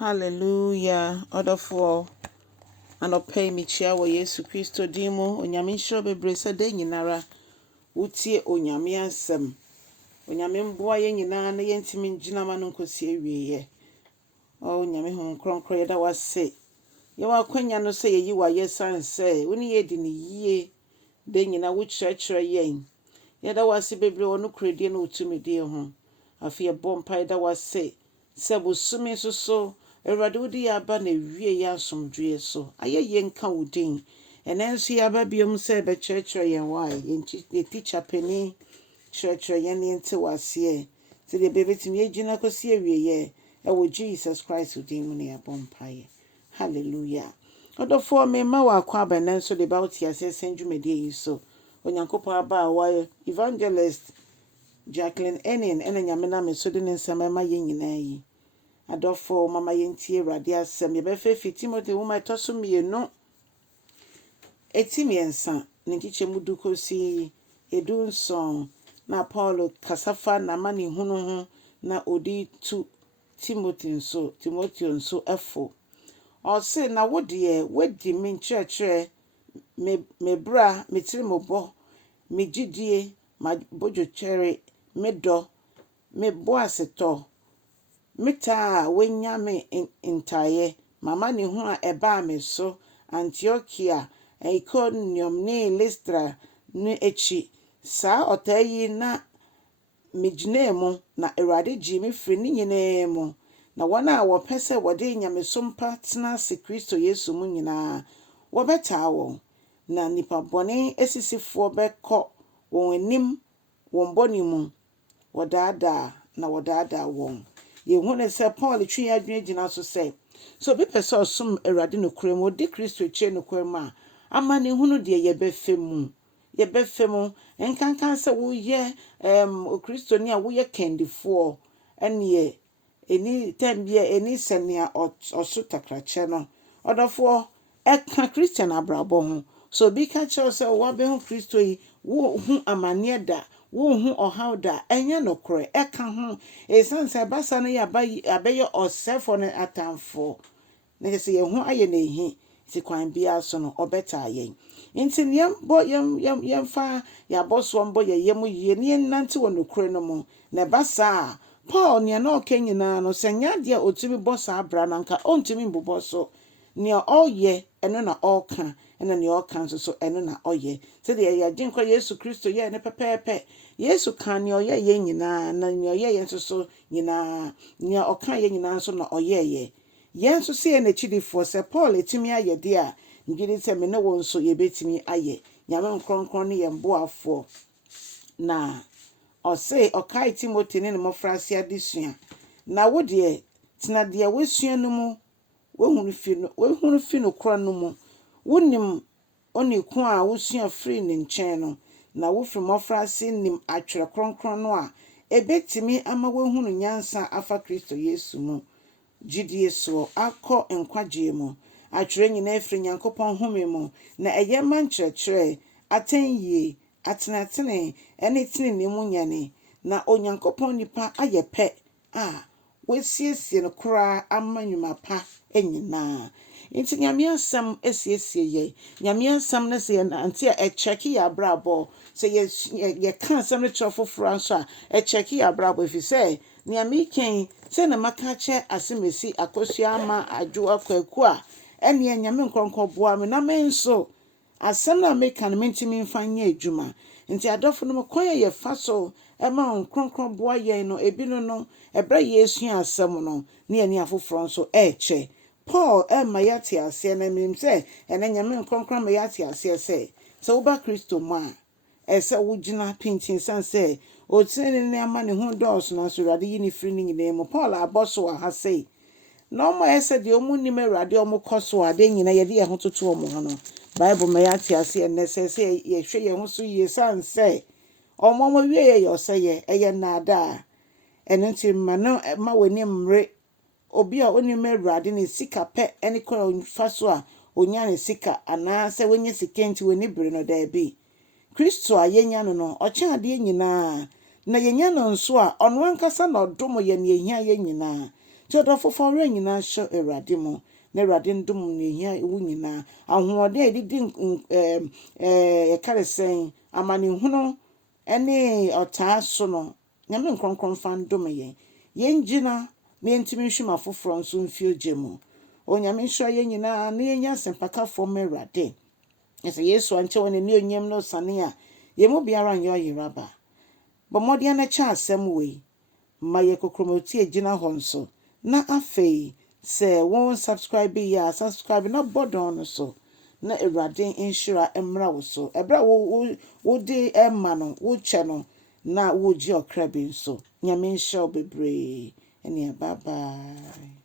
Hallelujah. Order for anɔpɛ mikyia wɔ Yesu Kristo din mu. Onyame nhyira bebree sɛ da nyinara wotie Onyame asɛm. Onyame mboa yɛn nyinaa na yɛntimi ngyina ma no nkosi awieɛ. Onyame Kronkron yɛda wase. Yɛwɔ akwanya no sɛ yɛyi wa yɛsan sɛ wo ne yɛdi ne yie da nyinaa wokyerɛkyerɛ yɛn. Yɛda wase bebree wɔ no kuredie na wotumidie ho. Afei yɛbɔ mpa yɛda wase sɛ bosome so Awurade wodi yɛaba na wie yɛ asomdwoe so. Ayɛ yɛn ka wo din. Ɛnɛ nso yɛaba biom sɛ bɛkyerɛkyerɛ yɛn why. Yɛn teacher pani kyerɛkyerɛ yɛn ne yɛnte waseɛ. Sɛ deɛ bɛbɛtumi yɛgyina kɔsi awieɛ ɛwɔ Jesus Christ din mu na yɛabɔ mpaeɛ. Hallelujah. Ɔdɔfoɔ mema wɔ akɔ aba ɛnɛ nso de ba wote aseɛ sɛ dwumadie yi so. Onyankopɔn aba a wɔyɛ evangelist Jacqueline Ennin ɛna nyame na me so de ne nsɛm ɛma yɛn nyinaa yi. Adɔfo mama yɛntie Awurade asɛm yɛbɛfɛ fi Timoteo woma ɛtɔ so mmienu mmiɛnsa ne nkyekyɛmu du kɔsi edu nson na Paulo kasafa na ma ne hunu ho na odi tu Timoteo nso ɛfo ɔse na wo deɛ wadi me nkyerɛkyerɛ me bra me tiri mo bɔ me gyidie ma bodwotwɛre me dɔ me boasetɔ Mita Onyame ntaye mama ne hu a ɛbaa me so Antiochia Iconium ne Lystra ne echi saa ɔtaa yi na megyina mu na Awurade gye me firi ne nyinaa mu na wɔn a wɔpɛ sɛ wɔde nyamesom pa tena ase Kristo Yesu mu nyinaa wɔbɛtaa wɔn na nipa bɔne esisifoɔ bɛkɔ wɔn anim wɔn bɔne mu wɔdaadaa wɔn Yehune sɛ Paul twi adwene gyina so sɛ so bi pɛ sɛ ɔsom Awurade no kura mu odi Kristo kyerɛ no kura mu a ama ne hunu deɛ yɛbɛfɛ mu nkankan sɛ woyɛ Kristo ni a woyɛ kendifoɔ ɛne eni tambia eni sɛnea ɔso takrakyɛ no ɔdɔfoɔ ɛka Christian abrabɔ ho so bi ka kyerɛ sɛ wɔabɛhu Kristo yi wo hu amanneɛ da wo hu ɔhaw da ɛnyɛ no korɛ ɛka ho esan sɛ basa no yɛ abɛyɛ ɔsɛfo no atamfo na sɛ yɛn ho ayɛ na ehi ti kwan bia so no ɔbɛtaa yɛn nti yɛn fa yɛabɔ so mbɔ yɛyɛ mu yie ne nante wɔ no korɛ no mu na basa Paul nea na ɔka nyinaa no sɛ nya deɛ otumi bɔ saa bra nanka ɔntumi mbobɔ so nea ɔyɛ ɛno na ɔka ɛna nea ɔka nso so ɛno na ɔyɛ sɛ deɛ yɛagye nkɔ Yesu Kristo yɛ ne pɛpɛɛpɛ Yesu ka nea ɔyɛ yɛ nyinaa na nea ɔyɛ yɛ nso so nyinaa nea ɔka yɛ nyinaa nso na ɔyɛ yɛ yɛn nso sɛ yɛ n'akyidifoɔ sɛ Paul etumi ayɛ deɛ a ngidi sɛ me ne wɔn nso yɛbɛtumi ayɛ nyame nkronkron ne yɛn boafoɔ na ɔse ɔkae Timoteo ne mmɔfra ase adesua na wo deɛ tena deɛ wɔasua no mu wɔhunu fi no korɔ no mu wonim oniku a wosua firi ne nkyɛn no na wofiri mmɔfra ase nim atwerɛ kronkron no a ebetimi ama wɔhunu nyansa afa Kristo Yesu mu gyidie so akɔ nkwagye mu atwerɛ nyinaa firi Nyankopɔn home mu na ɛyɛ ma nkyerɛkyerɛ atɛnyie atenatene ɛne tenene mu nyane na Onyankopɔn nipa ayɛ pɛ a wɔsiesie no koraa ama nnwuma pa nyinaa nti nyame asɛm esiesie yɛ nyame asɛm no sɛ yɛnante a ɛkyɛke yɛ abrabɔ sɛ yɛka asɛm no kyerɛ foforɔ nso a ɛkyɛke yɛ abrabɔ ɛfiri sɛ nyame kɛn sɛ na maka kyɛ asɛmesi akosua ama adwo akwaku a ɛne nyame nkronkron boa me na me nso asɛm na meka no mentimi mfa nyɛ adwuma nti adɔfo no kɔn yɛ fa so ɛma nkronkron boa yɛn no ebi no ɛbrɛ yɛsua asɛm no ne yɛne afoforɔ nso ɛkyɛ Paul ɛma yɛate aseɛ na menim sɛ ɛna nyame nkronkron ma yɛate aseɛ sɛ woba Kristo mu a ɛsɛ wogyina pintin san sɛ otene ne ama ne ho dɔɔso na so Awurade yi ne firi ne nyinaa mu Paul abɔ so wɔ ha sɛ na ɔmo ɛsɛ deɛ ɔmo nim Awurade ɔmo kɔ so ade nyina yɛde yɛn ho toto ɔmo ho no Bible ma yɛate aseɛ nnɛ sɛ yɛhwɛ yɛn ho so yie san sɛ ɔmo wie yɛ ɔsɛ ɛyɛ naadaa ɛno nti ma w'ani mmere obi a onim Awurade ne sika pɛ ɛne kɔ fa so a onya ne sika anaasɛ wonye sika nti w'ani bere no daabi Kristo a yɛnya no ɔkyɛ adeɛ nyinaa na yɛnya no nso a ɔno ankasa na ɔdom yɛ ne yɛhia yɛ nyinaa Jodofo for rain nyina show Awurade mo. Na Awurade ndom ne hia ewu nyina. Ahoɔden a edidi kare sen amanehunu ene ɔtaa so no. Nyame Kronkron fa ndom yen. Yen gina na yentimi hwima foforo nso mfio gemu. Onyame hwɛ yen nyina na yenya sempakafo me Awurade. Ese Yesu anche woni ne onyam no sane a yemu biara nyɛ oyiraba. Bomode na cha asɛm wei. Ma ye kokromoti agina hɔ nso. Na afei se won subscribe ya subscribe na bodon no so. Na Awurade inshira emra wo so. Ebra wo de emma no wo che no na wo ji okra bi nso. Nyame nhyɛ wo bebree. Ene bye bye.